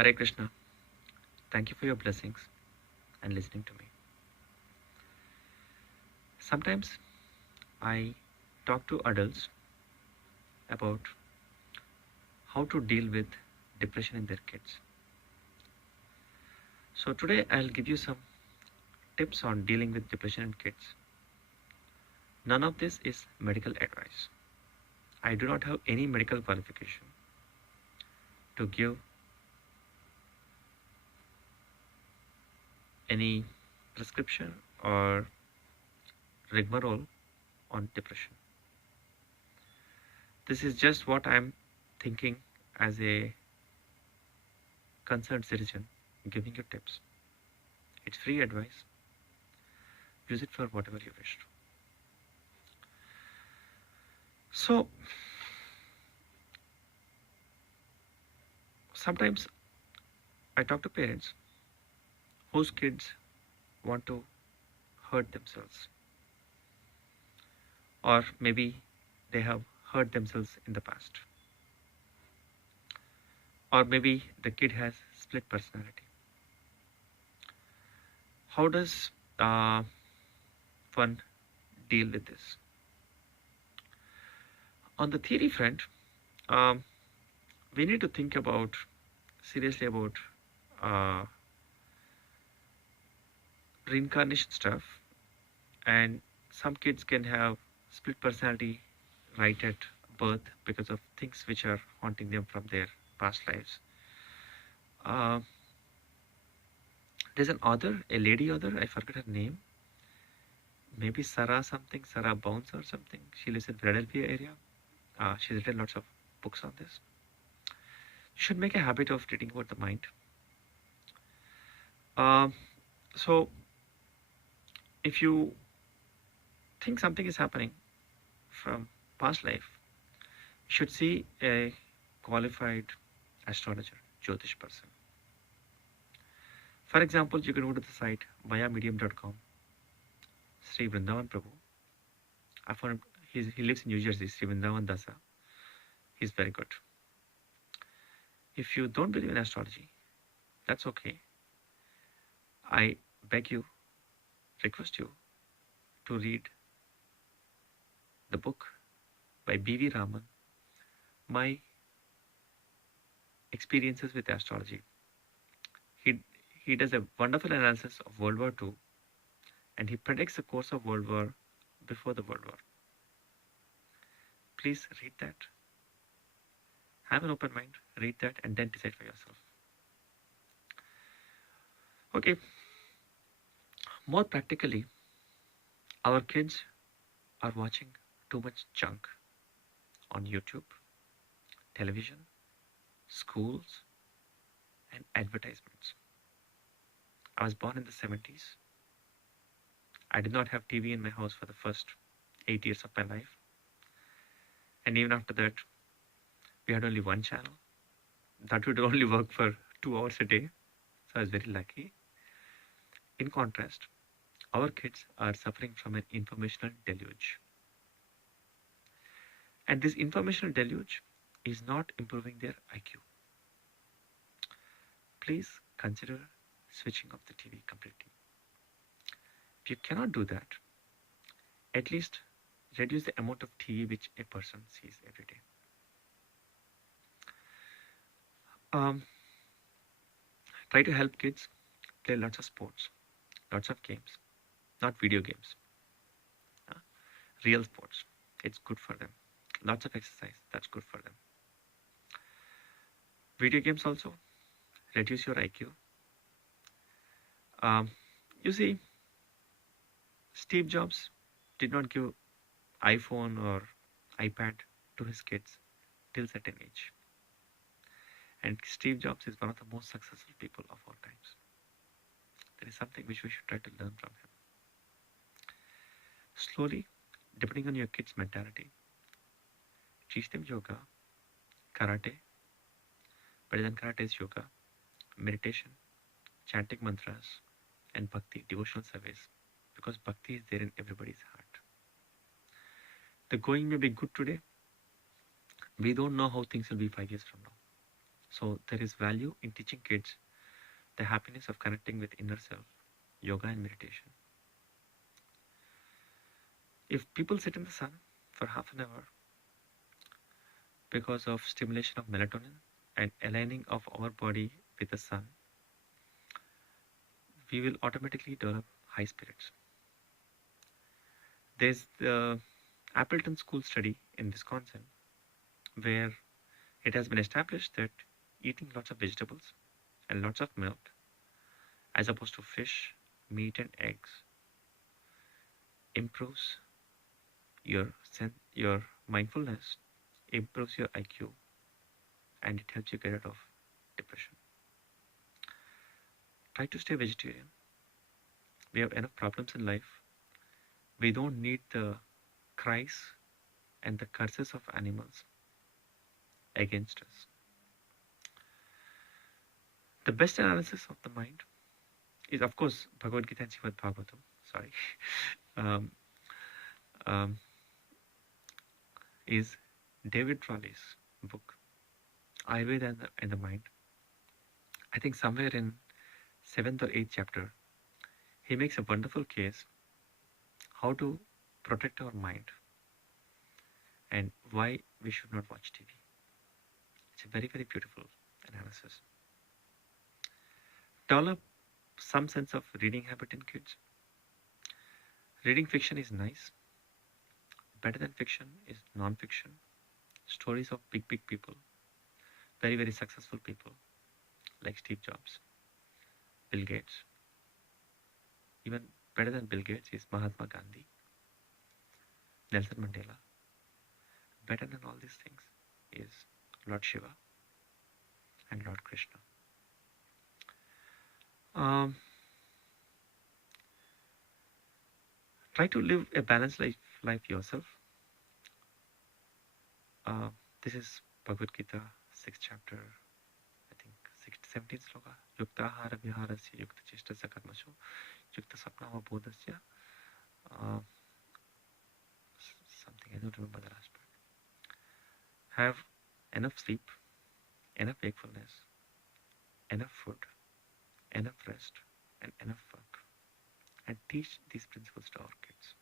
Hare Krishna. Thank you for your blessings and listening to me. Sometimes I talk to adults about how to deal with depression in their kids. So today I'll give you some tips on dealing with depression in kids. None of this is medical advice. I do not have any medical qualification to give any prescription or rigmarole on depression. This is just what I'm thinking as a concerned citizen giving you tips. It's free advice. Use it for whatever you wish. So sometimes I talk to parents whose kids want to hurt themselves, or maybe they have hurt themselves in the past, or maybe the kid has split personality. How does one deal with this? On the theory front, um, we need to think about seriously about uh, reincarnation stuff, and some kids can have split personality right at birth because of things which are haunting them from their past lives. Uh, there's an author, a lady author, I forget her name, maybe Sarah something, Sarah Bounce or something. She lives in Philadelphia area. She's written lots of books on this. You should make a habit of reading about the mind. Um, so if you think something is happening from past life, you should see a qualified astrologer, Jyotish person. For example, you can go to the site mayamedium.com. Sri Vrindavan Prabhu. I found him, he lives in New Jersey, Sri Vrindavan Dasa. He's very good. If you don't believe in astrology, that's okay. I beg you, request you to read the book by B.V. Raman, My Experiences with Astrology. He, he does a wonderful analysis of World War II, and he predicts the course of World War before the World War. Please read that. Have an open mind, read that, and then decide for yourself. Okay, more practically, our kids are watching too much junk on YouTube, television, schools, and advertisements. I was born in the 70s. I did not have TV in my house for the first 8 years of my life. And even after that, we had only one channel. That would only work for 2 hours a day. So I was very lucky. In contrast, our kids are suffering from an informational deluge. And this informational deluge is not improving their IQ. Please consider switching off the TV completely. If you cannot do that, at least reduce the amount of TV which a person sees every day. Try to help kids play lots of sports, lots of games, not video games, real sports. It's good for them. Lots of exercise, that's good for them. Video games also reduce your IQ. You see, Steve Jobs did not give iPhone or iPad to his kids till certain age. And Steve Jobs is one of the most successful people of all times. There is something which we should try to learn from him. Slowly, depending on your kids' mentality, teach them yoga, karate. Better than karate is yoga, meditation, chanting mantras, and bhakti, devotional service, because bhakti is there in everybody's heart. The going may be good today. We don't know how things will be 5 years from now. So there is value in teaching kids the happiness of connecting with inner self, yoga and meditation. If people sit in the sun for half an hour because of stimulation of melatonin and aligning of our body with the sun, we will automatically develop high spirits. There's the Appleton School study in Wisconsin where it has been established that eating lots of vegetables and lots of milk as opposed to fish, meat and eggs improves your mindfulness, improves your IQ, and it helps you get out of depression. Try to stay vegetarian. We have enough problems in life. We don't need the cries and the curses of animals against us. The best analysis of the mind is, of course, Bhagavad Gita and Srimad Bhagavatam. Sorry. um, um, is David Rowley's book, Ayurveda and the Mind. I think somewhere in 7th or 8th chapter, he makes a wonderful case how to protect our mind and why we should not watch TV. It's a very, very beautiful analysis. Develop some sense of reading habit in kids. Reading fiction is nice. Better than fiction is non-fiction. Stories of big, big people, very, very successful people like Steve Jobs, Bill Gates. Even better than Bill Gates is Mahatma Gandhi, Nelson Mandela. Better than all these things is Lord Shiva and Lord Krishna. Um, Try to live a balanced life yourself. This is Bhagavad Gita, 6th chapter, I think 17th sloka. Yukta ahara viharasya yukta cheshtasya karmashu yukta sapnama bodhasya. Something, I don't remember the last part. Have enough sleep, enough wakefulness, enough food, enough rest, and enough work. And teach these principles to our kids.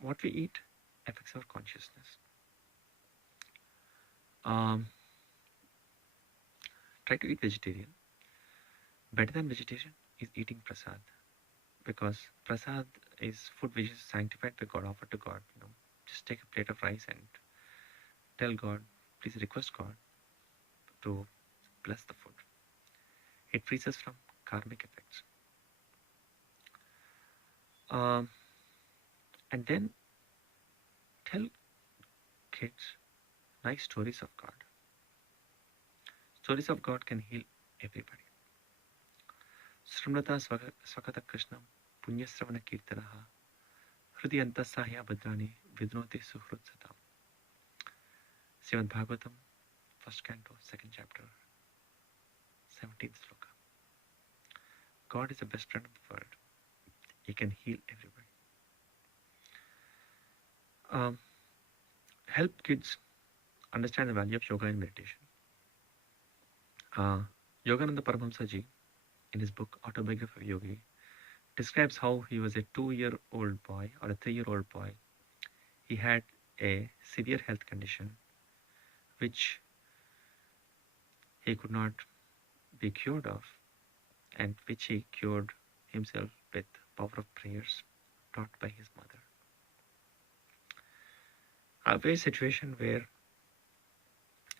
What we eat affects our consciousness. Try to eat vegetarian. Better than vegetarian is eating prasad, because prasad is food which is sanctified by God, offered to God. Just take a plate of rice and tell God, please request God to bless the food. It frees us from karmic effects. And then tell kids nice stories of God. Stories of God can heal everybody. Srimata Swakata Krishnam Punyasravana Kirtanaha Hrudiyanta Sahya Bhadrani Vidnoti Suhrut Satam. Srimad Bhagavatam, 1st canto, 2nd chapter, 17th sloka. God is the best friend of the world. He can heal everybody. Help kids understand the value of yoga and meditation. Yogananda Paramahamsa Ji, in his book Autobiography of a Yogi, describes how he was a 2-year-old boy or a 3-year-old boy. He had a severe health condition which he could not be cured of, and which he cured himself with power of prayers taught by his mother. I have a situation where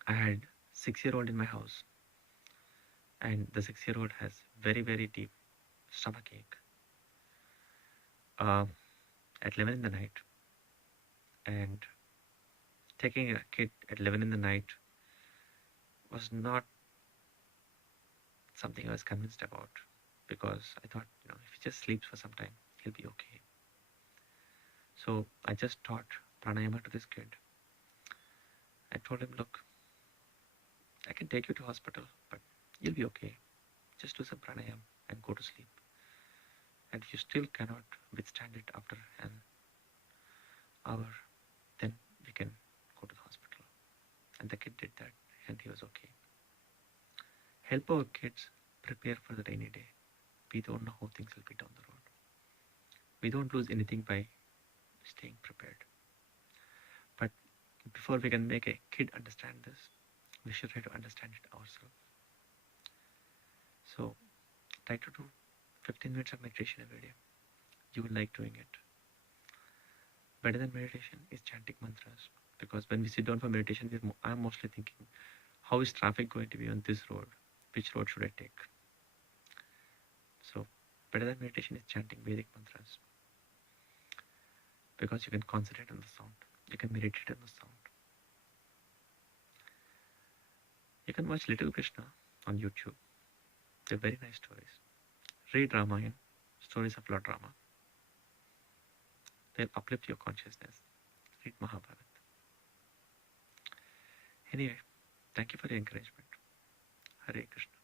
I had 6-year-old in my house, and the 6-year-old has very, very deep stomach ache at 11 in the night, and taking a kid at 11 in the night was not something I was convinced about, because I thought, if he just sleeps for some time, he'll be okay. So I just taught pranayama to this kid. I told him, look, I can take you to hospital, but you'll be okay. Just do some pranayama and go to sleep. And if you still cannot withstand it after an hour, then we can go to the hospital. And the kid did that and he was okay. Help our kids prepare for the rainy day. We don't know how things will be down the road. We don't lose anything by staying prepared. But before we can make a kid understand this, we should try to understand it ourselves. So try to do 15 minutes of meditation every day. You will like doing it. Better than meditation is chanting mantras, because when we sit down for meditation, I'm mostly thinking, how is traffic going to be on this road? Which road should I take? So better than meditation is chanting Vedic mantras, because you can concentrate on the sound. You can meditate on the sound. You can watch Little Krishna on YouTube. They're very nice stories. Read Ramayana, stories of Lord Rama. They'll uplift your consciousness. Read Mahabharata. Anyway, thank you for your encouragement. Hare Krishna.